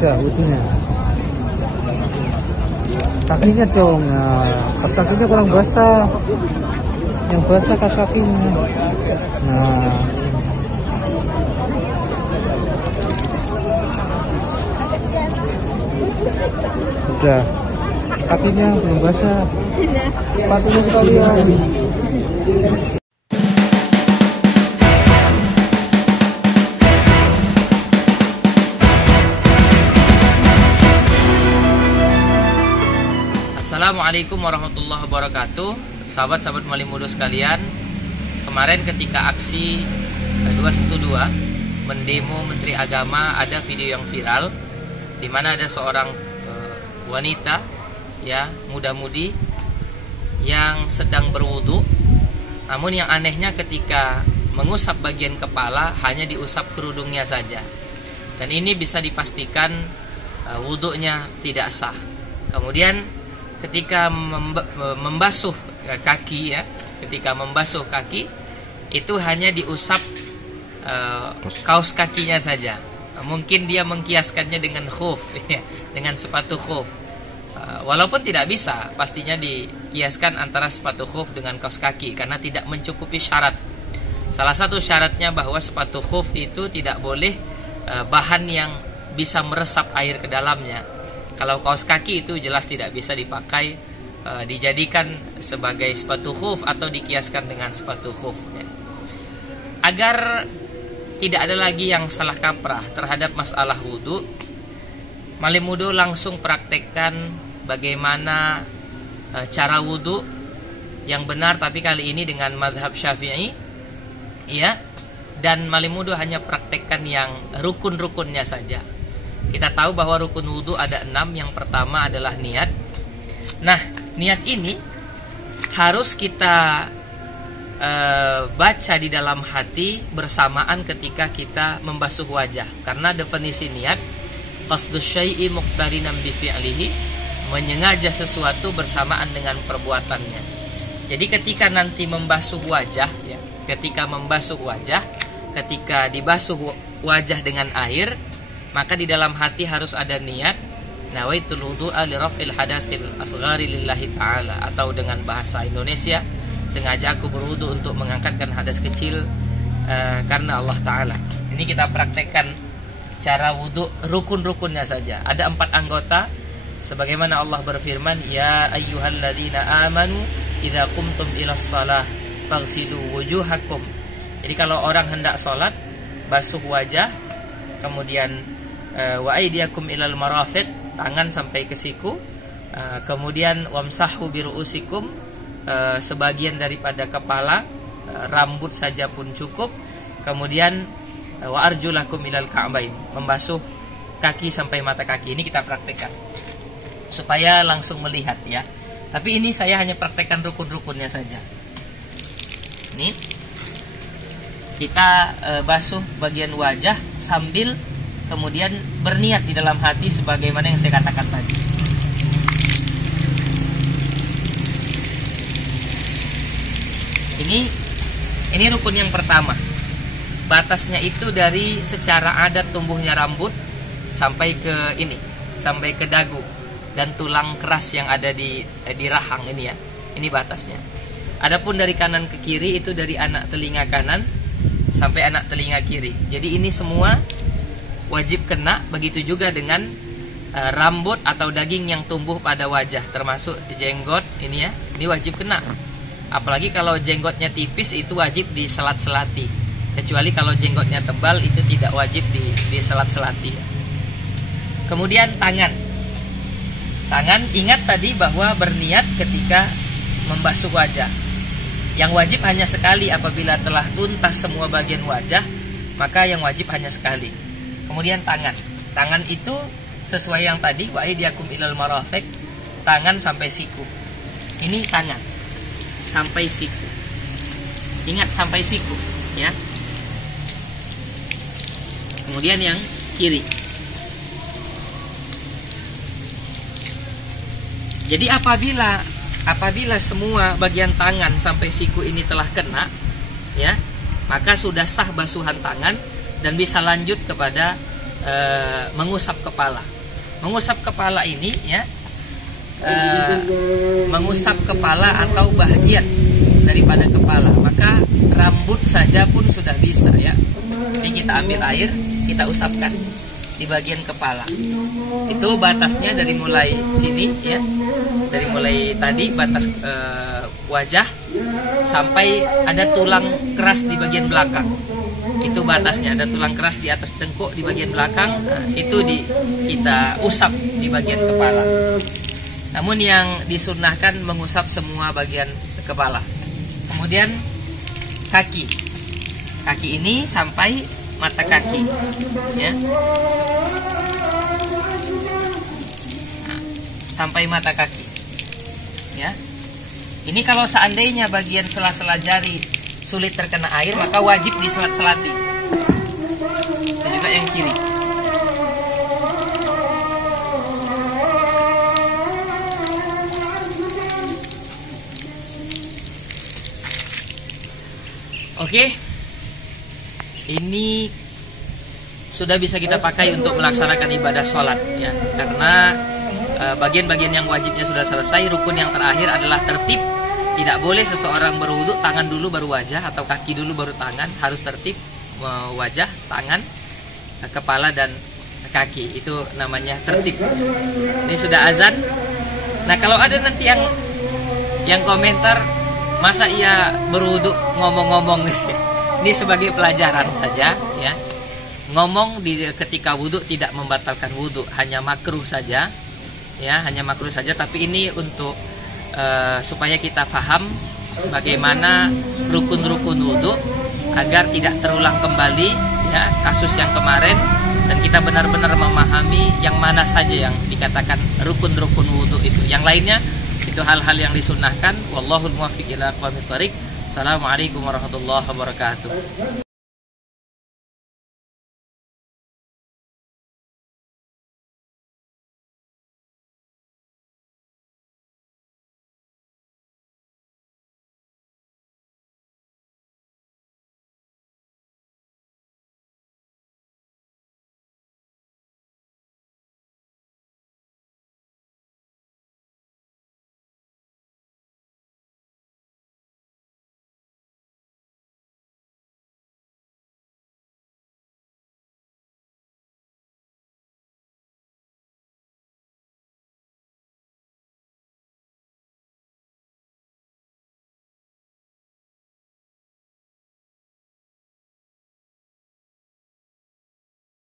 sudah wudhunya. Kakinya dong, nah, kakinya kurang basah. Yang basah kakinya. Nah, udah, kakinya belum basah. Sepatunya sekalian. Assalamualaikum warahmatullahi wabarakatuh. Sahabat-sahabat Malimudo sekalian, kemarin ketika aksi 212 mendemo Menteri Agama, ada video yang viral di mana ada seorang wanita ya, muda-mudi yang sedang berwudu. Namun yang anehnya ketika mengusap bagian kepala hanya diusap kerudungnya saja. Dan ini bisa dipastikan wudunya tidak sah. Kemudian ketika membasuh kaki ya, ketika membasuh kaki itu hanya diusap kaos kakinya saja. Mungkin dia mengkiaskannya dengan khuf ya, dengan sepatu khuf. Walaupun tidak bisa pastinya dikiaskan antara sepatu khuf dengan kaos kaki karena tidak mencukupi syarat. Salah satu syaratnya bahwa sepatu khuf itu tidak boleh bahan yang bisa meresap air ke dalamnya. Kalau kaos kaki itu jelas tidak bisa dipakai, dijadikan sebagai sepatu khuf atau dikiaskan dengan sepatu khuf ya. Agar tidak ada lagi yang salah kaprah terhadap masalah wudu, Malimudo langsung praktekkan bagaimana cara wudu yang benar, tapi kali ini dengan mazhab Syafi'i ya. Dan Malimudo hanya praktekkan yang rukun-rukunnya saja. Kita tahu bahwa rukun wudu ada 6. Yang pertama adalah niat. Nah, niat ini harus kita baca di dalam hati bersamaan ketika kita membasuh wajah. Karena definisi niat, qasdus syai'i muqtarinan bi fi'lihi, menyengaja sesuatu bersamaan dengan perbuatannya. Jadi ketika nanti membasuh wajah ya, ketika dibasuh wajah dengan air, maka di dalam hati harus ada niat, nawaitul wudu'a li raf'il hadatsil asghari lillahi ta'ala, atau dengan bahasa Indonesia, sengaja aku berwudu untuk mengangkatkan hadas kecil karena Allah Ta'ala. Ini kita praktekkan cara wudu rukun-rukunnya saja. Ada 4 anggota sebagaimana Allah berfirman, ya ayyuhalladzina amanu idza qumtum ilas shalah faghsilu wujuhakum. Jadi kalau orang hendak sholat, basuh wajah, kemudian wa aydiyakum ilal marafiq, tangan sampai ke siku, kemudian wamsahu biruusikum, sebagian daripada kepala, rambut saja pun cukup, kemudian wa arjulakum ilal ka'bain, membasuh kaki sampai mata kaki. Ini kita praktekkan supaya langsung melihat ya. Tapi ini saya hanya praktekkan rukun-rukunnya saja. Ini kita basuh bagian wajah sambil kemudian berniat di dalam hati sebagaimana yang saya katakan tadi. Ini rukun yang pertama. Batasnya itu dari secara adat tumbuhnya rambut sampai ke ini, sampai ke dagu dan tulang keras yang ada di rahang ini ya. Ini batasnya. Adapun dari kanan ke kiri itu dari anak telinga kanan sampai anak telinga kiri. Jadi ini semua wajib kena, begitu juga dengan rambut atau daging yang tumbuh pada wajah, termasuk jenggot ini ya, ini wajib kena. Apalagi kalau jenggotnya tipis itu wajib diselat-selati. Kecuali kalau jenggotnya tebal itu tidak wajib diselat-selati. Kemudian tangan, ingat tadi bahwa berniat ketika membasuh wajah. Yang wajib hanya sekali, apabila telah tuntas semua bagian wajah, maka yang wajib hanya sekali. Kemudian tangan itu sesuai yang tadi, wa aydiyakum ilal marafiq, tangan sampai siku. Ini tangan sampai siku. Ingat sampai siku ya. Kemudian yang kiri. Jadi apabila semua bagian tangan sampai siku ini telah kena ya, maka sudah sah basuhan tangan dan bisa lanjut kepada mengusap kepala. Mengusap kepala ini ya, mengusap kepala atau bagian daripada kepala, maka rambut saja pun sudah bisa ya. Jadi kita ambil air, kita usapkan di bagian kepala. Itu batasnya dari mulai sini ya, dari mulai tadi batas wajah sampai ada tulang keras di bagian belakang. Itu batasnya, ada tulang keras di atas tengkuk di bagian belakang. Nah, itu kita usap di bagian kepala. Namun yang disunnahkan mengusap semua bagian kepala. Kemudian kaki. Kaki ini sampai mata kaki ya. Nah, sampai mata kaki ya. Ini kalau seandainya bagian sela-sela jari sulit terkena air, maka wajib diselat-selati. Dan juga yang kiri. Oke, ini sudah bisa kita pakai untuk melaksanakan ibadah sholat ya, karena bagian-bagian yang wajibnya sudah selesai. Rukun yang terakhir adalah tertib. Tidak boleh seseorang berwudu tangan dulu baru wajah, atau kaki dulu baru tangan. Harus tertib, wajah, tangan, kepala dan kaki. Itu namanya tertib. Ini sudah azan. Nah, kalau ada nanti yang komentar, masa ia berwudu ngomong-ngomong, ini sebagai pelajaran saja ya. Ngomong ketika wudu tidak membatalkan wudu, hanya makruh saja ya, hanya makruh saja. Tapi ini untuk supaya kita paham bagaimana rukun-rukun wudu agar tidak terulang kembali ya kasus yang kemarin, dan kita benar-benar memahami yang mana saja yang dikatakan rukun-rukun wudu itu. Yang lainnya itu hal-hal yang disunnahkan. Wallahul muwaffiq ila aqwamit thoriq. Assalamualaikum warahmatullahi wabarakatuh.